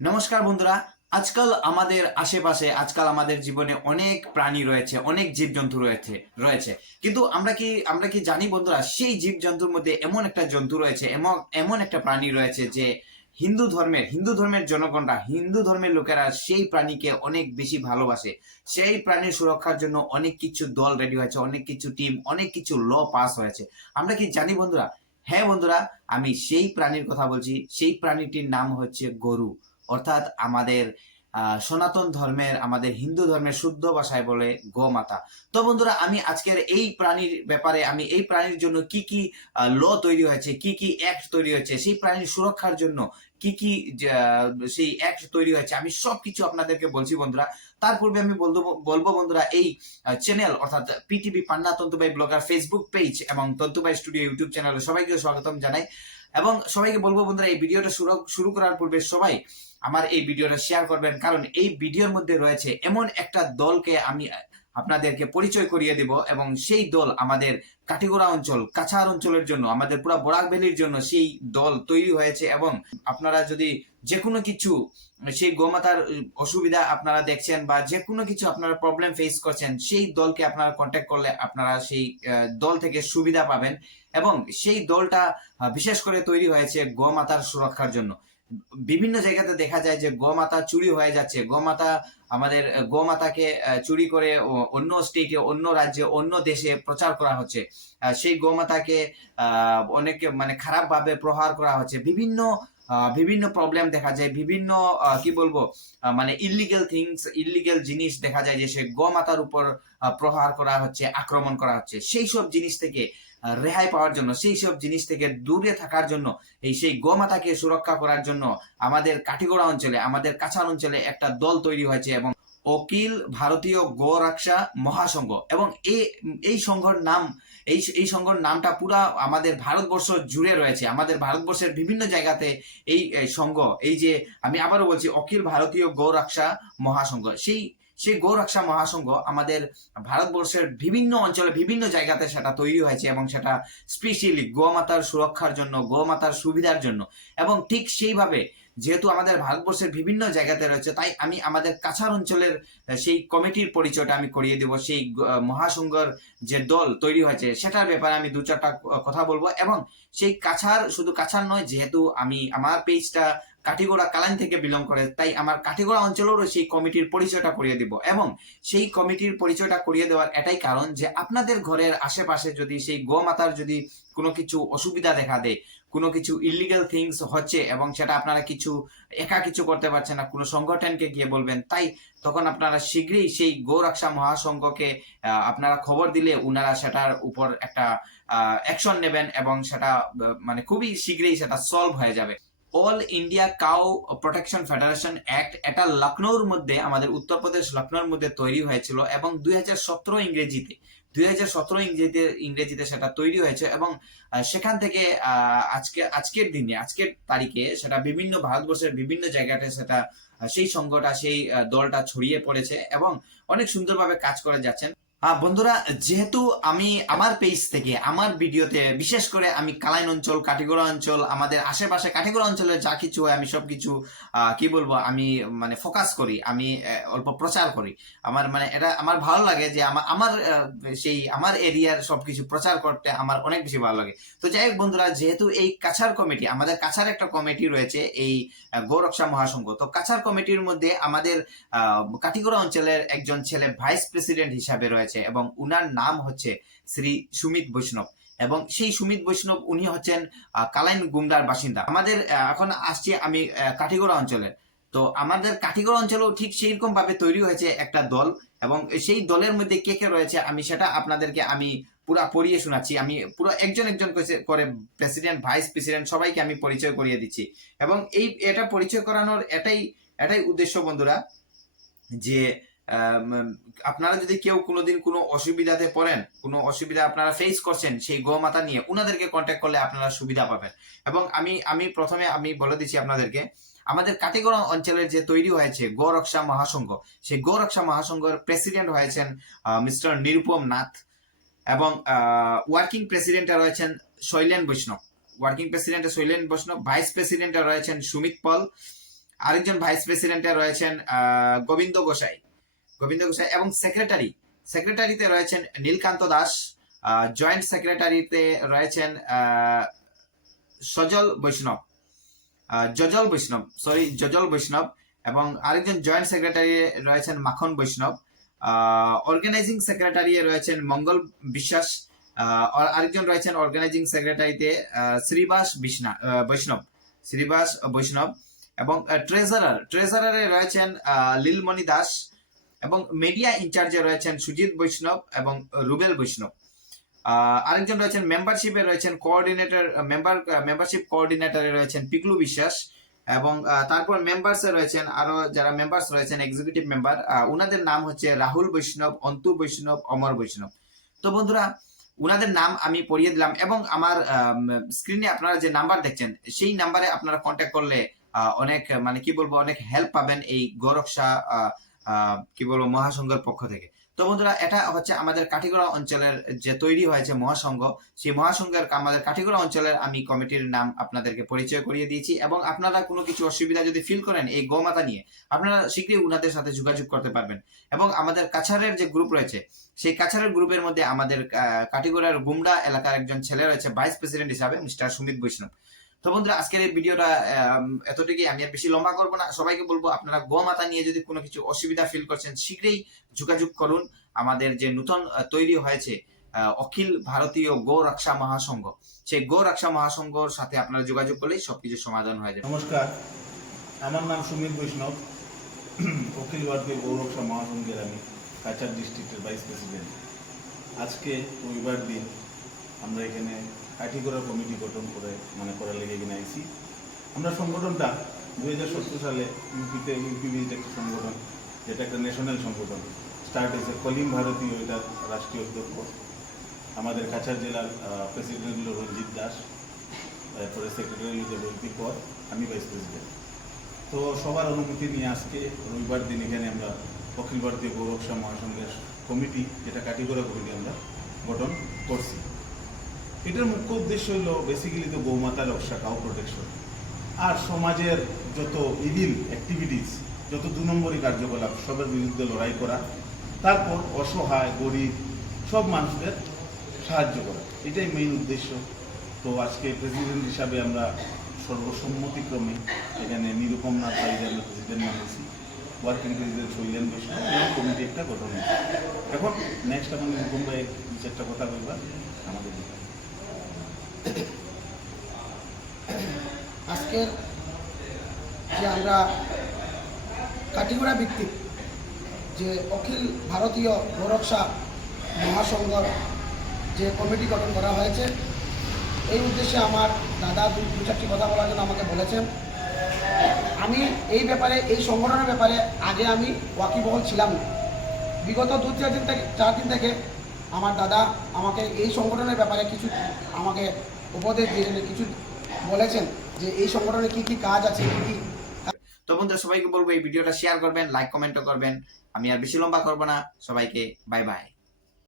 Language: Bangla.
নমস্কার বন্ধুরা। আজকাল আমাদের আশেপাশে আজকাল আমাদের জীবনে অনেক প্রাণী রয়েছে, অনেক জীবজন্তু রয়েছে রয়েছে কিন্তু আমরা কি জানি বন্ধুরা, সেই জীবজন্তুর মধ্যে এমন একটা জন্তু রয়েছে, এমন এমন একটা প্রাণী রয়েছে যে হিন্দু ধর্মের জনগণরা, হিন্দু ধর্মের লোকেরা সেই প্রাণীকে অনেক বেশি ভালোবাসে। সেই প্রাণীর সুরক্ষার জন্য অনেক কিছু দল রেডি হয়েছে, অনেক কিছু টিম, অনেক কিছু ল পাস হয়েছে। আমরা কি জানি বন্ধুরা? হ্যাঁ বন্ধুরা, আমি সেই প্রাণীর কথা বলছি। সেই প্রাণীটির নাম হচ্ছে গরু, অর্থাৎ আমাদের সনাতন ধর্মের, আমাদের হিন্দু ধর্মের শুদ্ধ ভাষায় বলে গোমাতা। তো বন্ধুরা, আমি আজকের এই প্রাণীর ব্যাপারে, আমি এই প্রাণীর জন্য কি কি ল তৈরি হয়েছে, কি কি অ্যাক্ট তৈরি হয়েছে, সেই প্রাণীর সুরক্ষার জন্য কি কি সেই অ্যাক্ট তৈরি হয়েছে, আমি সবকিছু আপনাদেরকে বলছি বন্ধুরা। তার পূর্বে আমি বলবো বন্ধুরা, এই চ্যানেল অর্থাৎ পিটিভি পান্না তন্তুবাই ব্লগার ফেসবুক পেজ এবং তন্তুবাই স্টুডিও ইউটিউব চ্যানেলে সবাইকে স্বাগতম জানাই। এবং সবাইকে বলবো বন্ধুরা, এই ভিডিওটা শুরু করার পূর্বে সবাই আমার এই ভিডিওটা শেয়ার করবেন, কারণ এই ভিডিওর মধ্যে রয়েছে এমন একটা দলকে আমি আপনাদেরকে পরিচয় করিয়ে দেব, এবং সেই দল আমাদের কাটিগড়া অঞ্চল, কাছাড় অঞ্চলের জন্য, আমাদের পুরো বরাক ভ্যালির জন্য সেই দল তৈরি হয়েছে। এবং আপনারা যদি যে কোনো কিছু, সেই গোমাতার অসুবিধা আপনারা দেখছেন বা যে কোনো কিছু আপনারা প্রবলেম ফেস করছেন, সেই দলকে আপনারা কন্ট্যাক্ট করলে আপনারা সেই দল থেকে সুবিধা পাবেন। এবং সেই দলটা বিশেষ করে তৈরি হয়েছে গোমাতার সুরক্ষার জন্য। বিভিন্ন জায়গাতে দেখা যায় যে গোমাতা চুরি হয়ে যাচ্ছে, আমাদের গোমাতাকে চুরি করে অন্য স্টেটে, অন্য রাজ্যে, অন্য দেশে প্রচার করা হচ্ছে। সেই গোমাতাকে অনেক মানে খারাপ ভাবে প্রহার করা হচ্ছে। বিভিন্ন প্রবলেম দেখা যায়, বিভিন্ন কি বলবো, মানে ইলিগেল জিনিস দেখা যায় যে সে গোমাতার উপর প্রহার করা হচ্ছে, আক্রমণ করা হচ্ছে। সেই সব জিনিস থেকে রেহাই পাওয়ার জন্য, সেই সব জিনিস থেকে দূরে থাকার জন্য, সেই গোমাতাকে সুরক্ষা করার জন্য আমাদের কাঠিগড়া অঞ্চলে, আমাদের কাছাড় অঞ্চলে একটা দল তৈরি হয়েছে, এবং অখিল ভারতীয় গো রক্ষা মহাসংঘ। এবং এই সংঘর নাম, এই সংঘর নামটা পুরা আমাদের ভারতবর্ষ জুড়ে রয়েছে। আমাদের ভারতবর্ষের বিভিন্ন জায়গাতে এই সংঘ, এই যে আমি আবারও বলছি, অখিল ভারতীয় গো রক্ষা মহাসংঘ, সেই গো রক্ষা মহাসংঘ আমাদের ভারতবর্ষের বিভিন্ন অঞ্চলে, বিভিন্ন জায়গাতে সেটা তৈরি হয়েছে, এবং সেটা স্পেশালি গোমাতার সুরক্ষার জন্য, গোমাতার সুবিধার জন্য। এবং ঠিক সেইভাবে, যেহেতু আমাদের ভারতবর্ষের বিভিন্ন জায়গাতে রয়েছে, তাই আমি আমাদের কাছাড় অঞ্চলের সেই কমিটির পরিচয়টা আমি করিয়ে দেব। সেই মহাসংঘর যে দল তৈরি হয়েছে সেটার ব্যাপারে আমি দু চারটা কথা বলবো। এবং সেই কাছাড়, শুধু কাছাড় নয়, যেহেতু আমার পেজটা কাঠিগোড়া কালাইন থেকে বিলং করে, তাই আমার কাঠিগোড়া অঞ্চলেরও সেই কমিটির পরিচয়টা করিয়ে দিব। এবং সেই কমিটির পরিচয়টা করিয়ে দেওয়ার এটাই কারণ যে আপনাদের ঘরের আশেপাশে যদি সেই গোমাতার যদি কোনো কিছু অসুবিধা দেখা দেয়, কোনো কিছু ইলিগাল থিংস হচ্ছে, এবং সেটা আপনারা একা কিছু করতে পারছেন না, কোনো সংগঠনকে গিয়ে বলবেন, তাই তখন আপনারা শীঘ্রই সেই গো রক্ষা মহাসংঘকে আপনারা খবর দিলে উনারা সেটার উপর একটা অ্যাকশন নেবেন, এবং সেটা মানে খুবই শীঘ্রই সেটা সলভ হয়ে যাবে। All India cow protection federation act, এটা লখনৌর মধ্যে, আমাদের উত্তরপ্রদেশ লখনৌর মধ্যে তৈরি হয়েছিল, এবং 2017 ইংরেজিতে সেটা তৈরি হয়েছে। এবং সেখান থেকে আজকের দিনে, আজকের তারিখে সেটা বিভিন্ন ভারতবর্ষের বিভিন্ন জায়গাতে সেটা সেই সংঘটা, সেই দলটা ছড়িয়ে পড়েছে, এবং অনেক সুন্দরভাবে কাজ করে যাচ্ছেন। বন্ধুরা, যেহেতু আমি আমার পেজ থেকে, আমার ভিডিওতে বিশেষ করে আমি কালাইন অঞ্চল, কাঠিগড়া অঞ্চল, আমাদের আশেপাশে কাঠিগড়া অঞ্চলে যা কিছু হয়, আমি সবকিছু কি বলবো, আমি মানে ফোকাস করি, আমি অল্প প্রচার করি। আমার মানে এটা আমার ভালো লাগে যে আমার এরিয়ার সবকিছু প্রচার করতে আমার অনেক বেশি ভালো লাগে। তো যাই হোক বন্ধুরা, যেহেতু এই কাছাড় কমিটি, আমাদের কাছাড় একটা কমিটি রয়েছে, এই গৌরক্ষা মহাসংঘ। তো কাছাড় কমিটির মধ্যে আমাদের কাঠিগড়া অঞ্চলের একজন ছেলে ভাইস প্রেসিডেন্ট হিসাবে রয়েছে, এবং উনার নাম হচ্ছে শ্রী সুমিত বৈষ্ণব। এবং সেই সুমিত বৈষ্ণব উনি হচ্ছেন কালাইন গুমডার বাসিন্দা। আমাদের এখন আসছি আমি কাঠিগড়া অঞ্চলের। তো আমাদের কাঠিগড়া অঞ্চলেও ঠিক সেইরকম ভাবে তৈরি হয়েছে একটা দল, এবং সেই দলের মধ্যে কে কে রয়েছে আমি সেটা আপনাদেরকে আমি পুরা পড়িয়ে শোনাচ্ছি। আমি পুরো একজন একজন করে প্রেসিডেন্ট, ভাইস প্রেসিডেন্ট সবাইকে আমি পরিচয় করিয়ে দিচ্ছি। এবং এটা পরিচয় করানোর এটাই উদ্দেশ্য বন্ধুরা, যে আপনারা যদি কেউ কোনোদিন কোনো অসুবিধাতে পড়েন, কোনো অসুবিধা আপনারা ফেস করছেন সেই গোমাতা নিয়ে, উনাদেরকে কন্ট্যাক্ট করলে আপনারা সুবিধা পাবেন। এবং আমি প্রথমে আমি বলে দিচ্ছি আপনাদেরকে, আমাদের কাটিগড়া অঞ্চলের যে তৈরি হয়েছে গো রক্ষা মহাসংঘ, সেই গো রক্ষা মহাসংঘের প্রেসিডেন্ট হয়েছেন মিস্টার নিরুপম নাথ। এবং ওয়ার্কিং প্রেসিডেন্টে রয়েছেন শৈলেন বৈষ্ণব, ভাইস প্রেসিডেন্টে রয়েছেন সুমিত পল, আরেকজন ভাইস প্রেসিডেন্টে রয়েছেন গোবিন্দ গোসাই এবং সেক্রেটারিতে রয়েছেন নীলকান্ত দাস, জয়েন্ট সেক্রেটারিতে রয়েছেন জজল বৈষ্ণব এবং আরেকজন জয়েন্ট সেক্রেটারি রয়েছেন মাখন বৈষ্ণব, অর্গানাইজিং সেক্রেটারি রয়েছেন মঙ্গল বিশ্বাস, আরেকজন রয়েছেন অর্গানাইজিং সেক্রেটারিতে শ্রীবাস বৈষ্ণব এবং ট্রেজারারে রয়েছেন লীলমণি দাস এবং মিডিয়া ইনচার্জে রয়েছেন সুজিত বৈষ্ণব এবং রুবেল বৈষ্ণব। আরেকজন রয়েছেন মেম্বারশিপে রয়েছেন মেম্বারশিপ কোঅর্ডিনেটরে রয়েছেন পিকলু বিশ্বাস এবং তারপর মেম্বার্সে রয়েছেন আরো যারা মেম্বার্স রয়েছেন এক্সিকিউটিভ মেম্বার, উনাদের নাম হচ্ছে রাহুল বৈষ্ণব, অন্তু বৈষ্ণব, অমর বৈষ্ণব। তো বন্ধুরা উনাদের নাম আমি পড়িয়ে দিলাম এবং আমার স্ক্রিনে আপনারা যে নাম্বার দেখছেন সেই নাম্বারে আপনারা কন্ট্যাক্ট করলে অনেক অনেক হেল্প পাবেন এই গোরক্ষা মহাসংঘের পক্ষ থেকে। তো বন্ধুরা এটা হচ্ছে আমাদের কাঠিগড়া অঞ্চলের যে তৈরি হয়েছে মহাসংঘ, সেই মহাসংঘের আমাদের কাঠিগড়া অঞ্চলের আমি কমিটির নাম আপনাদেরকে পরিচয় করিয়ে দিয়েছি এবং আপনারা কোনো কিছু অসুবিধা যদি ফিল করেন এই গোমাতা নিয়ে আপনারা শীঘ্রই উনাদের সাথে যোগাযোগ করতে পারবেন। এবং আমাদের কাছাড়ের যে গ্রুপ রয়েছে সেই কাছাড়ের গ্রুপের মধ্যে আমাদের কাঠিগড়ার গুমরা এলাকার একজন ছেলে রয়েছে ভাইস প্রেসিডেন্ট হিসাবে মিস্টার সুমিত বৈষ্ণব। তো বন্ধুরা আজকের এই ভিডিওটা এতটুকুই, আমি আর বেশি লম্বা করবো না। সবাইকে বলবো আপনারা গোমাতা নিয়ে যদি কোনো কিছু অসুবিধা ফিল করছেন শীঘ্রই যোগাযোগ করুন। আমাদের যে নতুন তৈরি হয়েছে অখিল ভারতীয় গো রক্ষা মহাসংঘ, সেই গো রক্ষা মহাসংঘর সাথে আপনারা যোগাযোগ করলেই সবকিছু সমাধান হয়ে যাবে। নমস্কার, আমার নাম সুমিত বৈষ্ণব, অখিল ভারতীয় গো রক্ষা মহাসংঘের আমি কাছাড় ডিস্ট্রিক্টের ভাইস প্রেসিডেন্ট। আজকে রবিবার দিন আমরা এখানে কাঠিগড়া কমিটি গঠন করার লেগে এখানে আইছি। আমরা সংগঠনটা 2017 সালে ইউপি বেসড একটা সংগঠন, যেটা একটা ন্যাশনাল সংগঠন স্টার্ট হয়েছে। কলিম ভারতীয় এটার রাষ্ট্রীয় অধ্যক্ষ, আমাদের কাছাড় জেলার প্রেসিডেন্ট হল রঞ্জিত দাস, তারপরে সেক্রেটারি হল রঞ্জিত পর, আমি ভাইস প্রেসিডেন্ট। তো সবার অনুমতি নিয়ে আজকে রবিবার দিন এখানে আমরা অখিল ভারতীয় গো রক্ষা মহাসংঘের কমিটি, যেটা কাঠিগড়া কমিটি, আমরা গঠন করছি। এটার মুখ্য উদ্দেশ্য হলো বেসিক্যালি তো গৌমাতা রক্ষা, কাউ প্রোটেকশন, আর সমাজের যত ইভিল অ্যাক্টিভিটিস, যত 2 নম্বরী কার্যকলাপ সবের বিরুদ্ধে লড়াই করা, তারপর অসহায় গরিব সব মানুষদের সাহায্য করা, এটাই মেইন উদ্দেশ্য। তো আজকে প্রেসিডেন্ট হিসাবে আমরা সর্বসম্মতিক্রমে এখানে নিরুপম নাথ ভাইকে আমরা প্রেসিডেন্ট বানিয়েছি, ওয়ার্কিং প্রেসিডেন্ট শৈলেন বৈষ্ণব, এবং কমিটি একটা গঠন হয়েছে। এখন নেক্সট আমাদের নিরুপম ভাই একটা কথা বলবা আমাদের। আজকের যে আমরা কাঠিগড়া ভিত্তিক যে অখিল ভারতীয় গোরক্ষা মহাসংঘর যে কমিটি গঠন করা হয়েছে, এই উদ্দেশ্যে আমার দাদা 2-4টি কথা বলার জন্য আমাকে বলেছেন। আমি এই ব্যাপারে, এই সংগঠনের ব্যাপারে আগে আমি ওয়াকিবহল ছিলাম না। বিগত 2-4 দিন থেকে আমার দাদা আমাকে এই সংগঠনের ব্যাপারে কিছু আমাকে উপদেশ দিয়েছেন, কিছু বলেছেন যে এই সংগঠনে কি কি কাজ আছে, কি কি। তো বন্ধুরা সবাইকে বলবো এই ভিডিওটা শেয়ার করবেন, লাইক কমেন্টও করবেন। আমি আর বেশি লম্বা করবো না, সবাইকে বাই বাই।